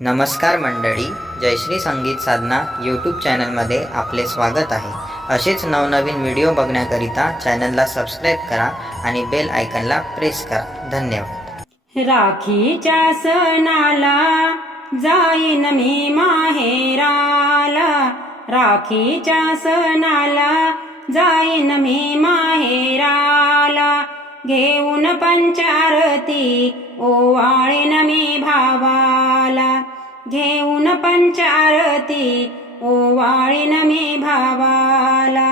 नमस्कार मंडळी, जयश्री संगीत साधना यूट्यूब चॅनलमध्ये आपले स्वागत आहे। असेच नवनवीन व्हिडिओ बघण्याकरिता चॅनलला सबस्क्राईब करा आणि बेल आयकॉनला प्रेस करा। धन्यवाद। राखीच्या सणाला जाईन मी माहेराला, राखीच्या सणाला जाईन मी माहेराला, घेऊन पंचारती ओवाळीन मी भावाला, घेऊन पंचारती ओवाळीन मी भावाला,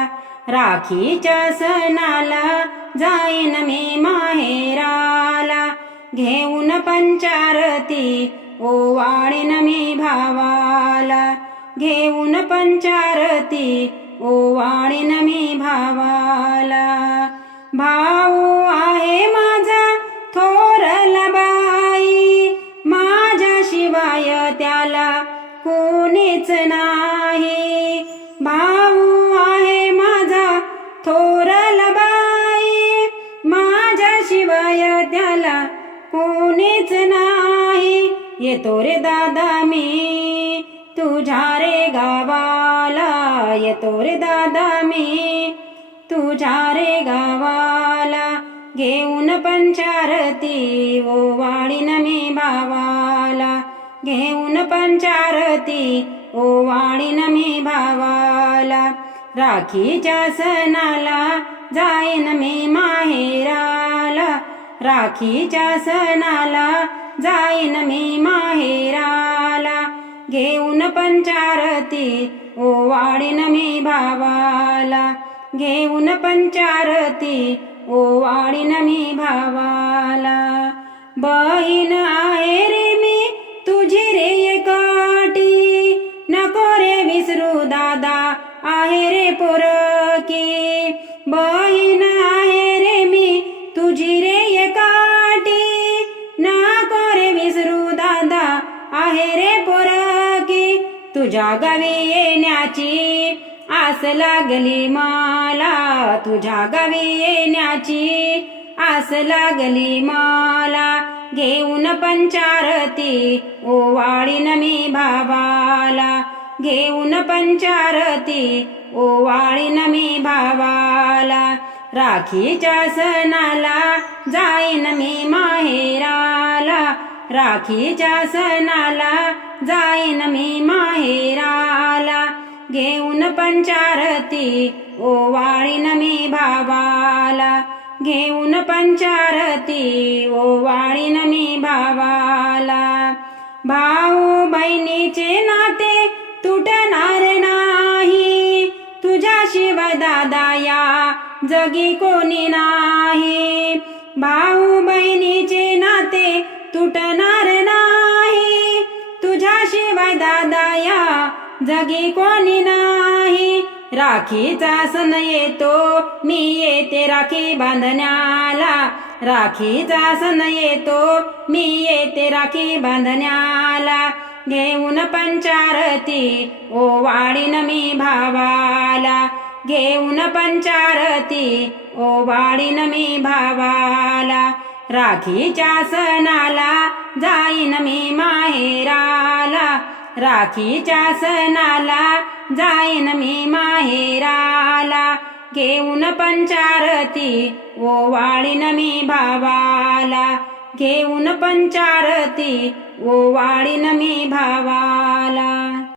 राखीच्या सणाला जाईन मी माहेराला, घेऊन पंचारती ओवाळीन मी भावाला, घेऊन पंचारती ओवाळीन मी भावाला। भाऊ आहे माझा थोरला बाई, माझ्याशिवाय त्याला कोणीच नाही। भाऊ आहे माझा थोरला बाई, माझ्याशिवाय त्याला कोणीच नाही। येतो रे दादा मी तुझ्या रे गावाला, येतो रे दादा मी तुझ्या रे गावाला, घेऊन पंचारती ओवाळीन मी भावाला, घेऊन पंचारती ओवाळीन मी भावाला, राखीच्या सणाला जाईन मी माहेराला, राखीच्या सणाला जाईन मी माहेराला, घेऊन पंचारती ओवाळीन मी भावाला, घेऊन पंचारती ओवाळीन मी भावाला। बहीण आहे रे मी तुझी रे एकटी, नको रे विसरू दादा आहे रे पोरकी। बहीण आहे रे मी तुझी रे एकटी, नको रे विसरू दादा आहे रे पोरकी। तुझ्या गावी येण्याची आस लागली मला, तुझ्या गावी येण्याची आस लागली मला, घेऊन पंचारती ओवाळीन मी भावाला, घेऊन पंचारती ओवाळीन मी भावाला, राखीच्या सणाला जाईन मी माहेराला, राखीच्या सणाला जाईन मी माहेराला, घेऊन पंचारती ओवाळीन मी भावाला, घेऊन पंचारती ओवाळीन मी भावाला। भाऊ बहिणीचे नाते तुटणार नाही, तुझ्याशिवाय दादा या जगी कोणी नाही। भाऊ बहिणीचे नाते तुटणार नाही, तुझ्याशिवाय दादा या जगी कोणी नाही। राखीचा सण येतो मी येते राखी बांधण्याला, राखीचा सण येतो मी येते राखी बांधण्याला, घेऊन पंचारती ओवाळीन मी भावाला, घेऊन पंचारती ओवाळीन मी भावाला, राखीच्या सणाला जाईन मी माहेराला, राखीच्या सणाला जाईन मी माहेराला, घेऊन पंचारती ओवाळीन मी भावाला, घेऊन पंचारती ओवाळीन मी भावाला।